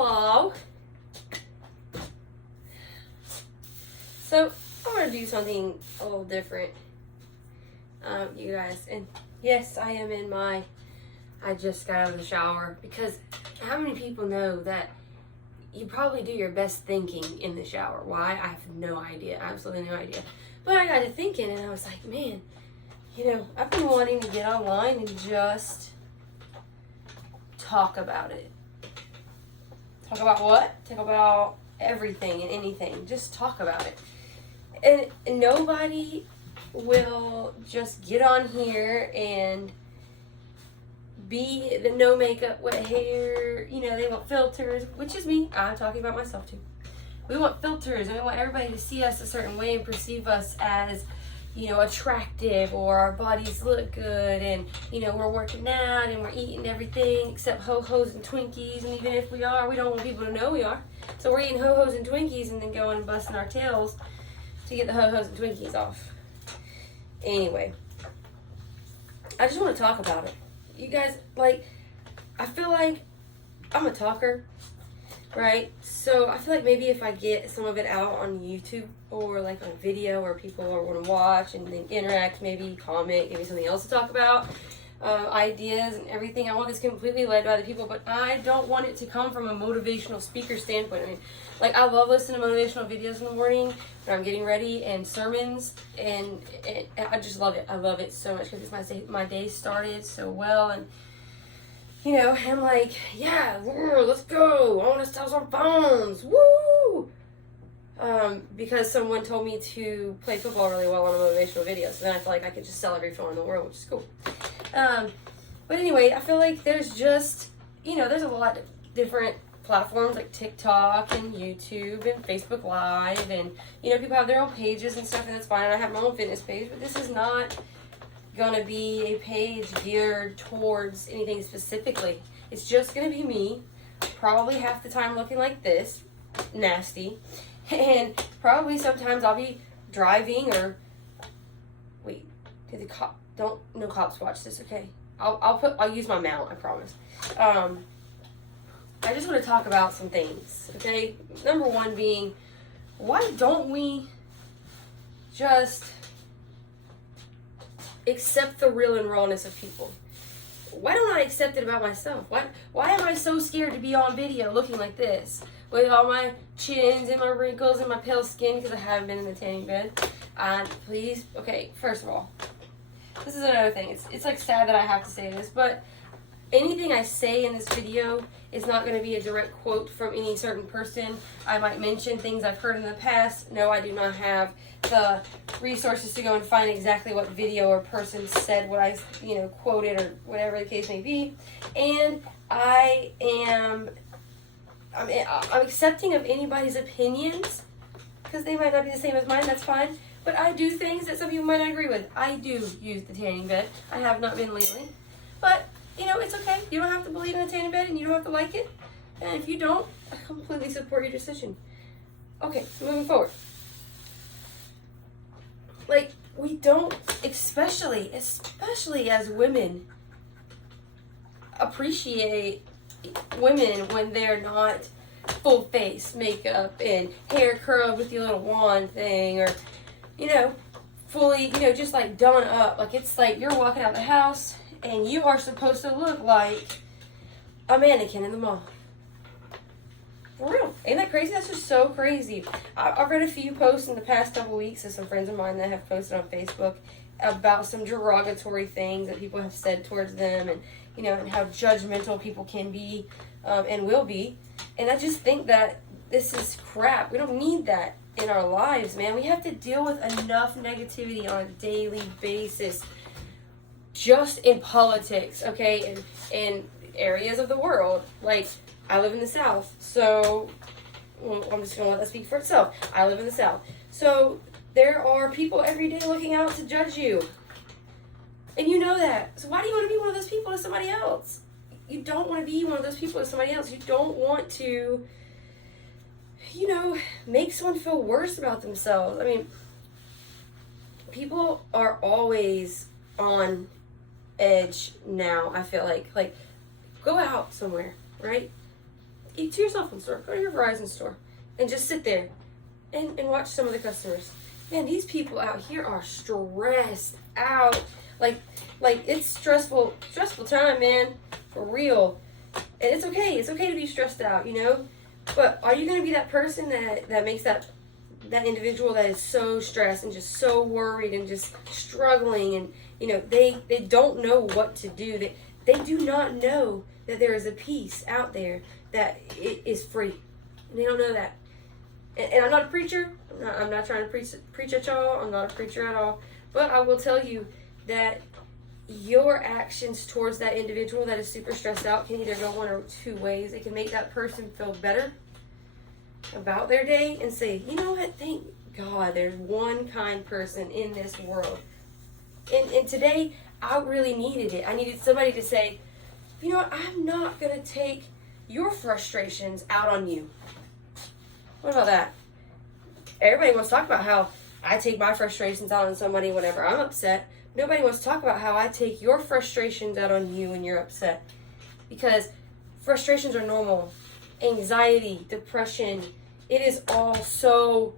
Hello. So I want to do something a little different, you guys. And yes, I am in my, I just got out of the shower, because how many people know that you probably do your best thinking in the shower? Why? I have no idea. Absolutely no idea. But I got to thinking and I was like, man, you know, I've been wanting to get online and just talk about it. Talk about what? Talk about everything and anything. Just talk about it. And nobody will just get on here and be the no makeup, wet hair. You know, they want filters, which is me. I'm talking about myself too. We want filters, and we want everybody to see us a certain way and perceive us as, you know, attractive, or our bodies look good, and, you know, we're working out and we're eating everything except ho-hos and Twinkies. And even if we are, we don't want people to know we are. So we're eating ho-hos and Twinkies and then going and busting our tails to get the ho-hos and Twinkies off. Anyway, I just want to talk about it. You guys, like, I feel like I'm a talker, right? So I feel like maybe if I get some of it out on YouTube, or like on video, where people are want to watch and then interact, maybe comment, give me something else to talk about, ideas and everything. I want this completely led by the people, but I don't want it to come from a motivational speaker standpoint. I mean, like, I love listening to motivational videos in the morning when I'm getting ready, and sermons, and I just love it. I love it so much because my day started so well, and you know, I'm like, yeah, let's go. I want to sell some phones. Woo! Because someone told me to play football really well on a motivational video. So then I feel like I could just sell every phone in the world, which is cool. But anyway, I feel like there's just, you know, there's a lot of different platforms like TikTok and YouTube and Facebook Live. And, you know, people have their own pages and stuff, and that's fine. I have my own fitness page, but this is not going to be a page geared towards anything specifically. It's just going to be me, probably half the time looking like this, nasty, and probably sometimes I'll be driving, or wait, do the cop, don't, no cops watch this, okay? I'll use my mount, I promise. I just want to talk about some things, okay? Number one being, why don't we just accept the real and rawness of people? Why don't I accept it about myself? Why am I so scared to be on video looking like this, with all my chins and my wrinkles and my pale skin because I haven't been in the tanning bed? Please, okay, first of all, this is another thing. It's like sad that I have to say this, but anything I say in this video is not going to be a direct quote from any certain person. I might mention things I've heard in the past. No, I do not have the resources to go and find exactly what video or person said what I, you know, quoted, or whatever the case may be. And I'm accepting of anybody's opinions, because they might not be the same as mine. That's fine. But I do things that some people might not agree with. I do use the tanning bed. I have not been lately. But, you know, it's okay. You don't have to believe in the tanning bed, and you don't have to like it. And if you don't, I completely support your decision. Okay, moving forward. Like, we don't, especially as women, appreciate women when they're not full face makeup and hair curled with your little wand thing, or, you know, fully, you know, just like done up. Like, it's like you're walking out the house and you are supposed to look like a mannequin in the mall. For real. Ain't that crazy? That's just so crazy. I've read a few posts in the past couple weeks of some friends of mine that have posted on Facebook about some derogatory things that people have said towards them, and, you know, and how judgmental people can be, and will be. And I just think that this is crap. We don't need that in our lives, man. We have to deal with enough negativity on a daily basis, just in politics, okay, in areas of the world. Like, I live in the South, so, well, I'm just going to let that speak for itself. I live in the South. So there are people every day looking out to judge you. And you know that. So why do you want to be one of those people to somebody else? You don't want to be one of those people to somebody else. You don't want to, you know, make someone feel worse about themselves. I mean, people are always on edge now, I feel like. Like, go out somewhere, right? eat to your cell phone store. Go to your Verizon store and just sit there and watch some of the customers. Man, these people out here are stressed out. Like it's stressful time, man, for real. And it's okay. It's okay to be stressed out, you know. But are you going to be that person that makes that individual that is so stressed and just so worried and just struggling, and you know they don't know what to do. They do not know that there is a peace out there that is free. And they don't know that. And I'm not a preacher. I'm not trying to preach at y'all. I'm not a preacher at all. But I will tell you that your actions towards that individual that is super stressed out can either go one or two ways. It can make that person feel better about their day and say, you know what, thank God there's one kind person in this world. And today, I really needed it. I needed somebody to say, you know what, I'm not going to take your frustrations out on you. What about that? Everybody wants to talk about how I take my frustrations out on somebody whenever I'm upset. Nobody wants to talk about how I take your frustrations out on you when you're upset. Because frustrations are normal. Anxiety, depression, it is all so,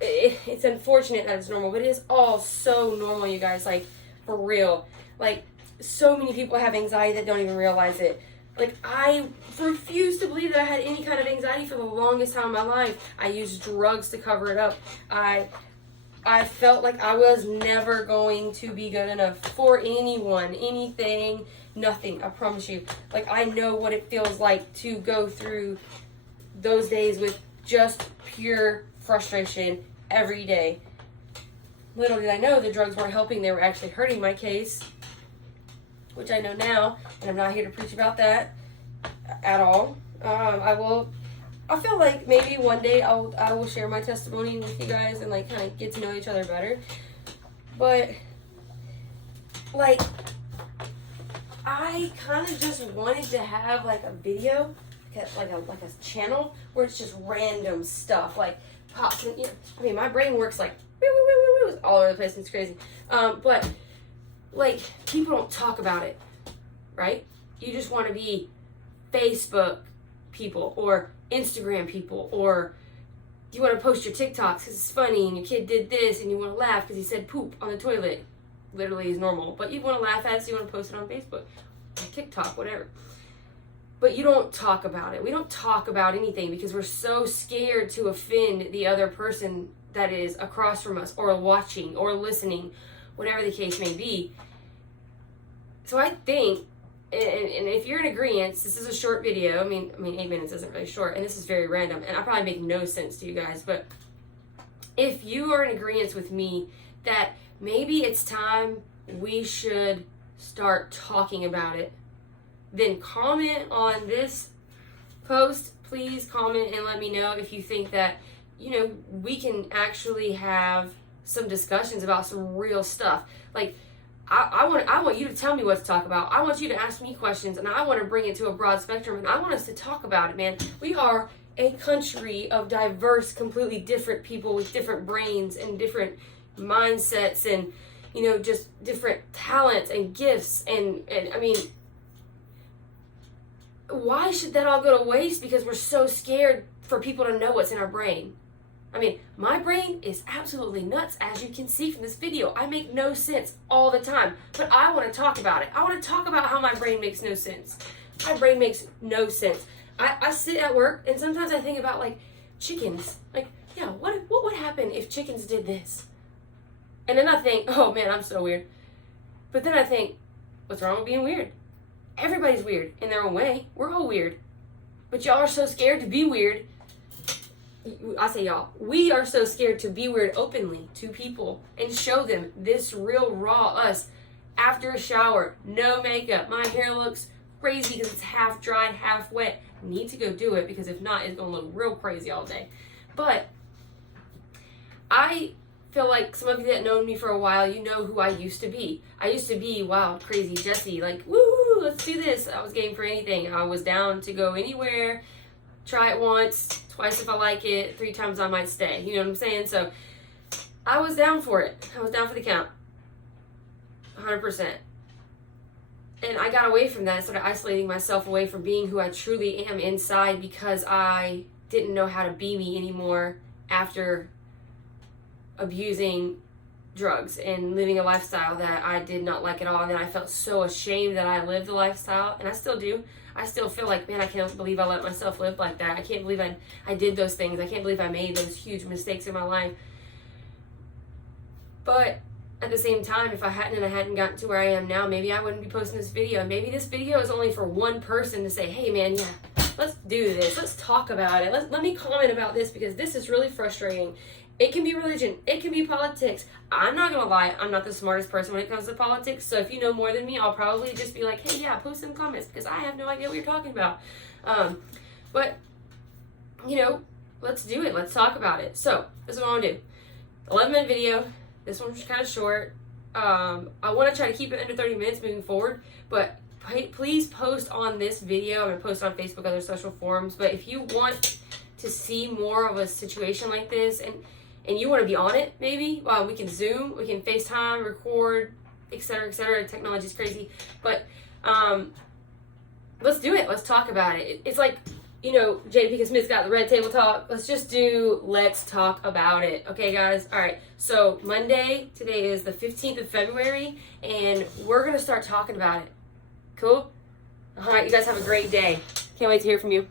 it's unfortunate that it's normal, but it is all so normal, you guys, like, for real. Like, so many people have anxiety that don't even realize it. Like, I refuse to believe that I had any kind of anxiety for the longest time in my life. I used drugs to cover it up. I felt like I was never going to be good enough for anyone, anything, nothing, I promise you. Like, I know what it feels like to go through those days with just pure frustration every day. Little did I know the drugs weren't helping, they were actually hurting my case, which I know now, and I'm not here to preach about that at all. I feel like maybe one day I will share my testimony with you guys and like kind of get to know each other better. But like, I kind of just wanted to have like a video, like a channel where it's just random stuff like pops in. You know, I mean, my brain works like all over the place. It's crazy. But like, people don't talk about it, right? You just want to be Facebook people or Instagram people, or you want to post your TikToks because it's funny and your kid did this and you want to laugh because he said poop on the toilet. Literally is normal, but you want to laugh at it, so you want to post it on Facebook or TikTok, whatever. But you don't talk about it. We don't talk about anything because we're so scared to offend the other person that is across from us or watching or listening, whatever the case may be. So I think, and if you're in agreement, this is a short video. I mean 8 minutes isn't really short, and this is very random, and I probably make no sense to you guys, but if you are in agreement with me that maybe it's time we should start talking about it, then comment on this post. Please comment and let me know if you think that, you know, we can actually have some discussions about some real stuff. Like, I want you to tell me what to talk about. I want you to ask me questions, and I want to bring it to a broad spectrum, and I want us to talk about it, man. We are a country of diverse, completely different people with different brains and different mindsets and, you know, just different talents and gifts. And I mean, why should that all go to waste because we're so scared for people to know what's in our brain? I mean, my brain is absolutely nuts, as you can see from this video. I make no sense all the time, but I want to talk about it. I want to talk about how my brain makes no sense. My brain makes no sense. I sit at work, and sometimes I think about, like, chickens. Like, yeah, what would happen if chickens did this? And then I think, oh, man, I'm so weird. But then I think, what's wrong with being weird? Everybody's weird in their own way. We're all weird. But y'all are so scared to be weird. I say y'all, we are so scared to be weird openly to people and show them this real raw us after a shower, no makeup. My hair looks crazy because it's half dried, half wet. Need to go do it because if not, it's going to look real crazy all day. But I feel like some of you that know me for a while, you know who I used to be. I used to be wild, crazy Jessie, like, woo, let's do this. I was game for anything. I was down to go anywhere, try it once, twice if I like it, 3 times I might stay. You know what I'm saying? So I was down for it. I was down for the count. 100%. And I got away from that. I started isolating myself away from being who I truly am inside because I didn't know how to be me anymore after abusing drugs and living a lifestyle that I did not like at all. And then I felt so ashamed that I lived the lifestyle, and I still do. I still feel like, man, I can't believe I let myself live like that. I can't believe I did those things. I can't believe I made those huge mistakes in my life. But at the same time, if I hadn't gotten to where I am now, maybe I wouldn't be posting this video. Maybe this video is only for one person to say, hey man, yeah, let's do this. Let's talk about it. Let me comment about this because this is really frustrating. It can be religion. It can be politics. I'm not going to lie. I'm not the smartest person when it comes to politics. So if you know more than me, I'll probably just be like, hey, yeah, post in the comments because I have no idea what you're talking about. But, you know, let's do it. Let's talk about it. So this is what I'm going to do. 11-minute video. This one's kind of short. I want to try to keep it under 30 minutes moving forward. But please post on this video. I'm going to post on Facebook, other social forums. But if you want to see more of a situation like this and you want to be on it, maybe we can Zoom, we can FaceTime, record, etc., etc. Technology's crazy, but let's do it. Let's talk about it. It's like, you know, JP Smith's got the red table talk. Let's just do let's talk about it. Okay, guys. All right. So Monday, today is the 15th of February, and we're gonna start talking about it. Cool. All right. You guys have a great day. Can't wait to hear from you.